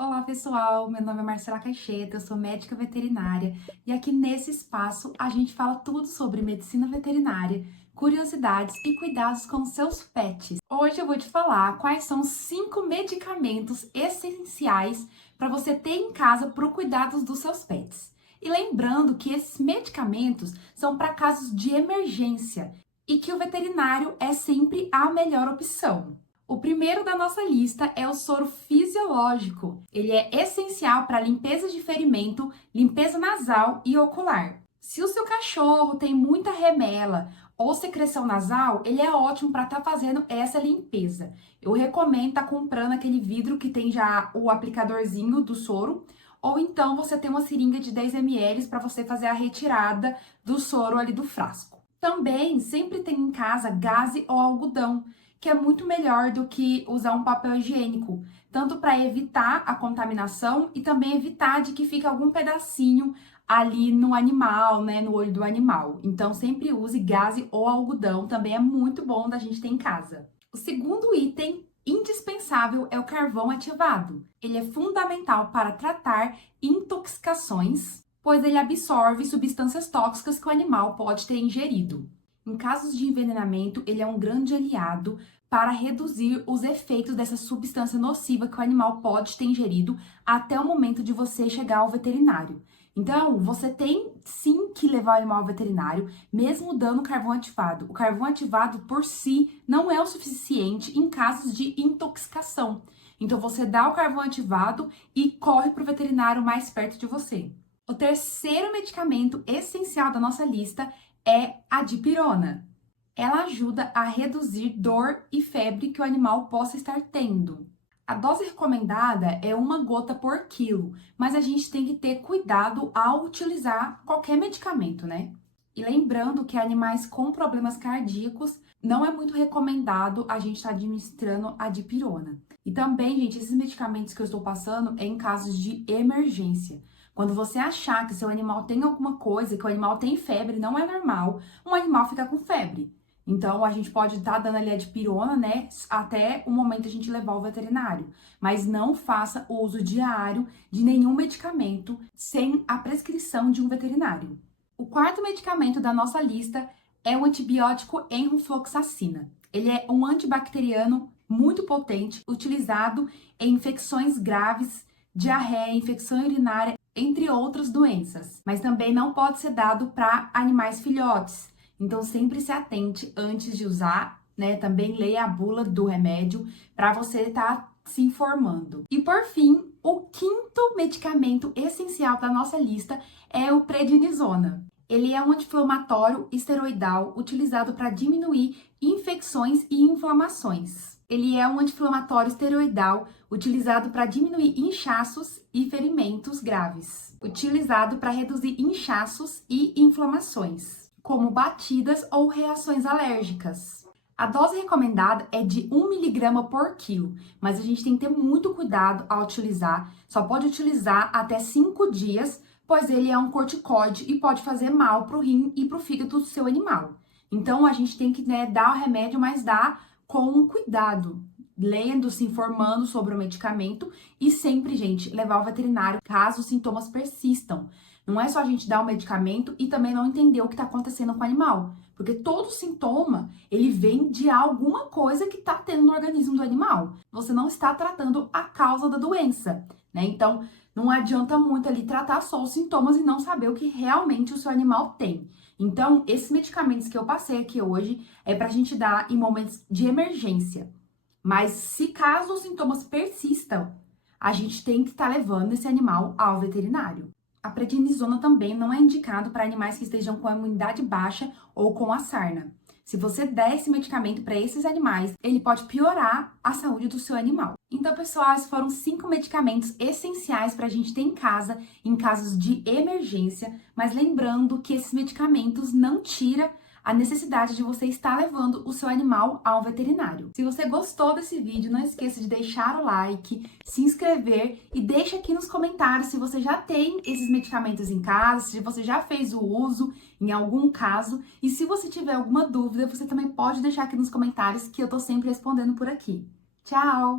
Olá pessoal, meu nome é Marcela Caixeta, eu sou médica veterinária e aqui nesse espaço a gente fala tudo sobre medicina veterinária, curiosidades e cuidados com seus pets. Hoje eu vou te falar quais são os 5 medicamentos essenciais para você ter em casa para o cuidado dos seus pets. E lembrando que esses medicamentos são para casos de emergência e que o veterinário é sempre a melhor opção. O primeiro da nossa lista é o soro fisiológico. Ele é essencial para limpeza de ferimento, limpeza nasal e ocular. Se o seu cachorro tem muita remela ou secreção nasal, ele é ótimo para estar fazendo essa limpeza. Eu recomendo estar comprando aquele vidro que tem já o aplicadorzinho do soro, ou então você tem uma seringa de 10 ml para você fazer a retirada do soro ali do frasco. Também sempre tem em casa gaze ou algodão, que é muito melhor do que usar um papel higiênico, tanto para evitar a contaminação e também evitar de que fique algum pedacinho ali no animal, né, no olho do animal. Então sempre use gaze ou algodão, também é muito bom da gente ter em casa. O segundo item indispensável é o carvão ativado. Ele é fundamental para tratar intoxicações, pois ele absorve substâncias tóxicas que o animal pode ter ingerido. Em casos de envenenamento, ele é um grande aliado para reduzir os efeitos dessa substância nociva que o animal pode ter ingerido até o momento de você chegar ao veterinário. Então, você tem sim que levar o animal ao veterinário, mesmo dando carvão ativado. O carvão ativado por si não é o suficiente em casos de intoxicação. Então, você dá o carvão ativado e corre para o veterinário mais perto de você. O terceiro medicamento essencial da nossa lista é a dipirona. Ela ajuda a reduzir dor e febre que o animal possa estar tendo. A dose recomendada é 1 gota por quilo, mas a gente tem que ter cuidado ao utilizar qualquer medicamento, né? E lembrando que animais com problemas cardíacos não é muito recomendado a gente estar administrando a dipirona. E também, gente, esses medicamentos que eu estou passando é em casos de emergência. Quando você achar que seu animal tem alguma coisa, que o animal tem febre, não é normal um animal ficar com febre. Então, a gente pode estar dando ali a dipirona, né, até o momento a gente levar ao veterinário. Mas não faça uso diário de nenhum medicamento sem a prescrição de um veterinário. O quarto medicamento da nossa lista é o antibiótico enrofloxacina. Ele é um antibacteriano muito potente, utilizado em infecções graves, diarreia, infecção urinária, entre outras doenças. Mas também não pode ser dado para animais filhotes. Então, sempre se atente antes de usar, né? Também leia a bula do remédio para você estar se informando. E por fim, o quinto medicamento essencial da nossa lista é o prednisona. Ele é um anti-inflamatório esteroidal utilizado para diminuir infecções e inflamações. Ele é um anti-inflamatório esteroidal utilizado para diminuir inchaços e ferimentos graves, utilizado para reduzir inchaços e inflamações, como batidas ou reações alérgicas. A dose recomendada é de 1 mg por quilo, mas a gente tem que ter muito cuidado ao utilizar. Só pode utilizar até 5 dias, pois ele é um corticoide e pode fazer mal para o rim e para o fígado do seu animal. Então, a gente tem que, né, dar o remédio, mas dar com cuidado, lendo, se informando sobre o medicamento e sempre, gente, levar ao veterinário caso os sintomas persistam. Não é só a gente dar o medicamento e também não entender o que está acontecendo com o animal, porque todo sintoma, ele vem de alguma coisa que está tendo no organismo do animal. Você não está tratando a causa da doença, né? Então, não adianta muito ali tratar só os sintomas e não saber o que realmente o seu animal tem. Então, esses medicamentos que eu passei aqui hoje é pra gente dar em momentos de emergência. Mas se caso os sintomas persistam, a gente tem que estar levando esse animal ao veterinário. A prednisona também não é indicado para animais que estejam com a imunidade baixa ou com a sarna. Se você der esse medicamento para esses animais, ele pode piorar a saúde do seu animal. Então, pessoal, esses foram 5 medicamentos essenciais para a gente ter em casa em casos de emergência, mas lembrando que esses medicamentos não tiram a necessidade de você estar levando o seu animal ao veterinário. Se você gostou desse vídeo, não esqueça de deixar o like, se inscrever e deixa aqui nos comentários se você já tem esses medicamentos em casa, se você já fez o uso em algum caso, e se você tiver alguma dúvida, você também pode deixar aqui nos comentários que eu tô sempre respondendo por aqui. Tchau!